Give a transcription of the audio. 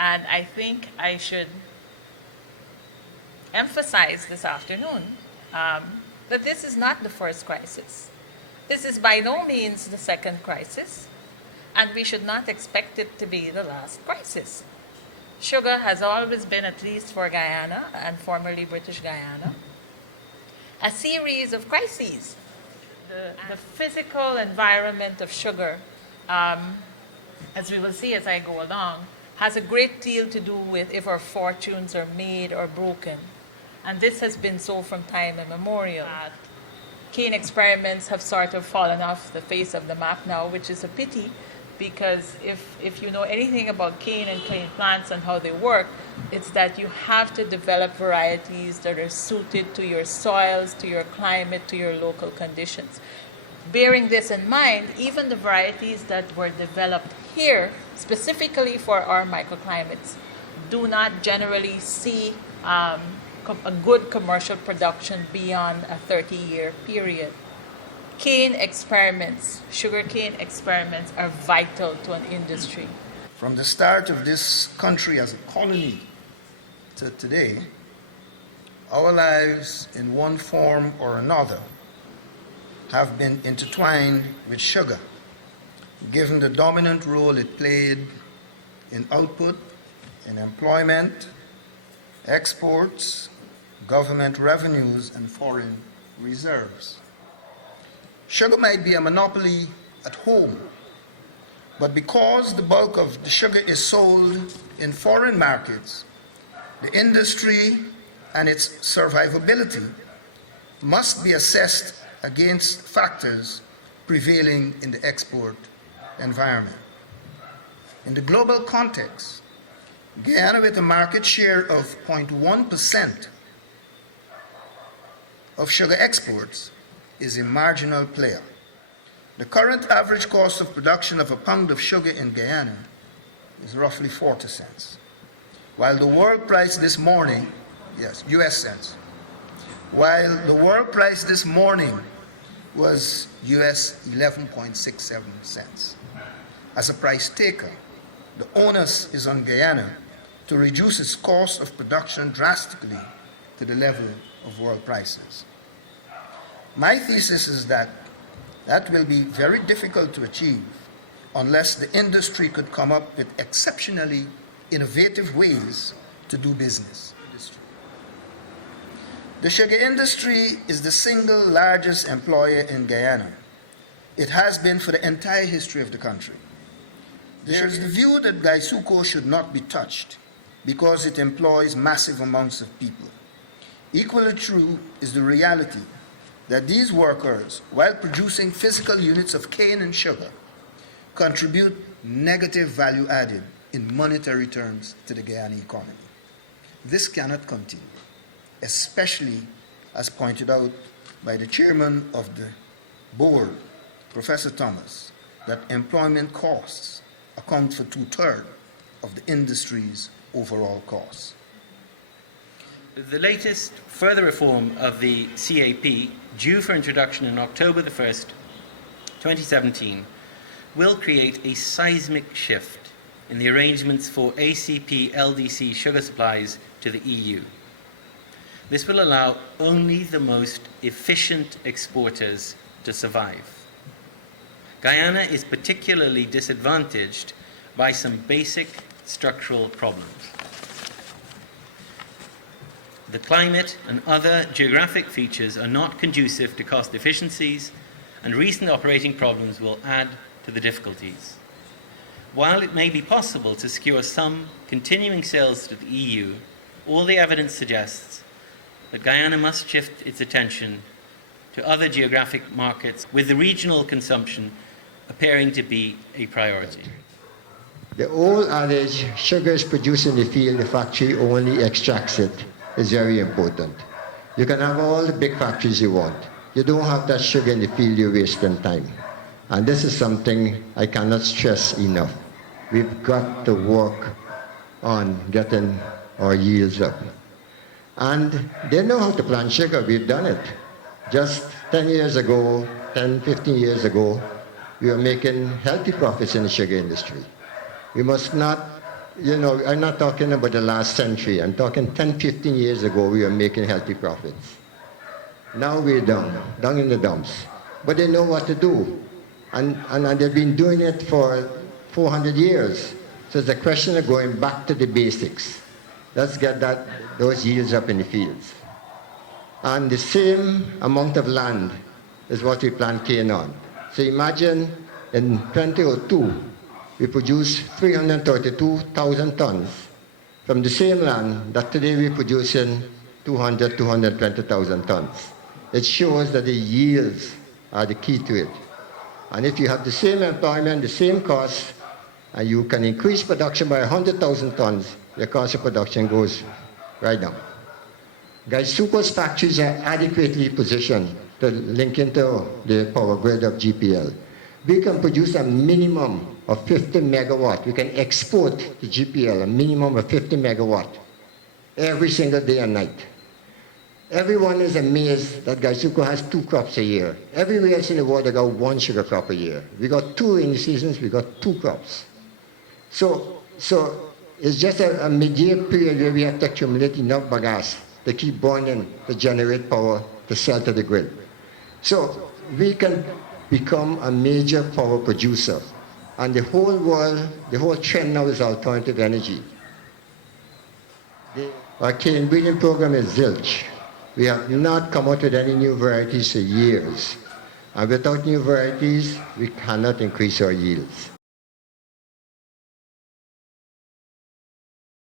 And I think I should emphasize this afternoon that this is not the first crisis. This is by no means the second crisis, and we should not expect it to be the last crisis. Sugar has always been, at least for Guyana and formerly British Guyana, a series of crises. The physical environment of sugar, as we will see as I go along, has a great deal to do with if our fortunes are made or broken. And this has been so from time immemorial. Cane experiments have sort of fallen off the face of the map now, which is a pity, because if you know anything about cane and cane plants and how they work, it's that you have to develop varieties that are suited to your soils, to your climate, to your local conditions. Bearing this in mind, even the varieties that were developed here, specifically for our microclimates, do not generally see a good commercial production beyond a 30-year period. Cane experiments, sugarcane experiments, are vital to an industry. From the start of this country as a colony to today, our lives in one form or another have been intertwined with sugar, given the dominant role it played in output, in employment, exports, government revenues, and foreign reserves. Sugar might be a monopoly at home, but because the bulk of the sugar is sold in foreign markets, the industry and its survivability must be assessed against factors prevailing in the export environment. In the global context, Guyana, with a market share of 0.1% of sugar exports, is a marginal player. The current average cost of production of a pound of sugar in Guyana is roughly 40 cents, while the world price this morning, yes, US cents, while the world price this morning was US 11.67 cents. As a price taker, the onus is on Guyana to reduce its cost of production drastically to the level of world prices. My thesis is that will be very difficult to achieve unless the industry could come up with exceptionally innovative ways to do business. The sugar industry is the single largest employer in Guyana. It has been for the entire history of the country. There is the view that GuySuCo should not be touched because it employs massive amounts of people. Equally true is the reality that these workers, while producing physical units of cane and sugar, contribute negative value added in monetary terms to the Guyana economy. This cannot continue, especially as pointed out by the chairman of the board, Professor Thomas, that employment costs account for 2/3 of the industry's overall costs. The latest further reform of the CAP, due for introduction on October the 1st, 2017, will create a seismic shift in the arrangements for ACP LDC sugar supplies to the EU. This will allow only the most efficient exporters to survive. Guyana is particularly disadvantaged by some basic structural problems. The climate and other geographic features are not conducive to cost efficiencies, and recent operating problems will add to the difficulties. While it may be possible to secure some continuing sales to the EU, all the evidence suggests that Guyana must shift its attention to other geographic markets, with the regional consumption appearing to be a priority. The old adage, sugar is produced in the field, the factory only extracts it, is very important. You can have all the big factories you want. You don't have that sugar in the field, you're wasting time. And this is something I cannot stress enough. We've got to work on getting our yields up. And they know how to plant sugar, we've done it. Just 10 years ago, 10, 15 years ago, we were making healthy profits in the sugar industry. We must not you know, I'm not talking about the last century. I'm talking 10, 15 years ago, we were making healthy profits. Now we're down in the dumps. But they know what to do. And they've been doing it for 400 years. So it's a question of going back to the basics. Let's get those yields up in the fields. And the same amount of land is what we plant cane on. So imagine in 2002, we produced 332,000 tons from the same land that today we're producing 220,000 tons. It shows that the yields are the key to it. And if you have the same employment, the same costs, and you can increase production by 100,000 tons, your cost of production goes right down. GuySuCo's factories are adequately positioned to link into the power grid of GPL. We can produce a minimum of 50 megawatt. We can export to GPL a minimum of 50 megawatt every single day and night. Everyone is amazed that GuySuCo has 2 crops a year. Everywhere else in the world, they got 1 sugar crop a year. We got 2 rainy seasons, we got 2 crops. So it's just a mid-year period where we have to accumulate enough bagasse to keep burning, to generate power, to sell to the grid. So we can become a major power producer. And the whole world, the whole trend now is alternative energy. Our cane breeding program is zilch. We have not come out with any new varieties for years. And without new varieties, we cannot increase our yields.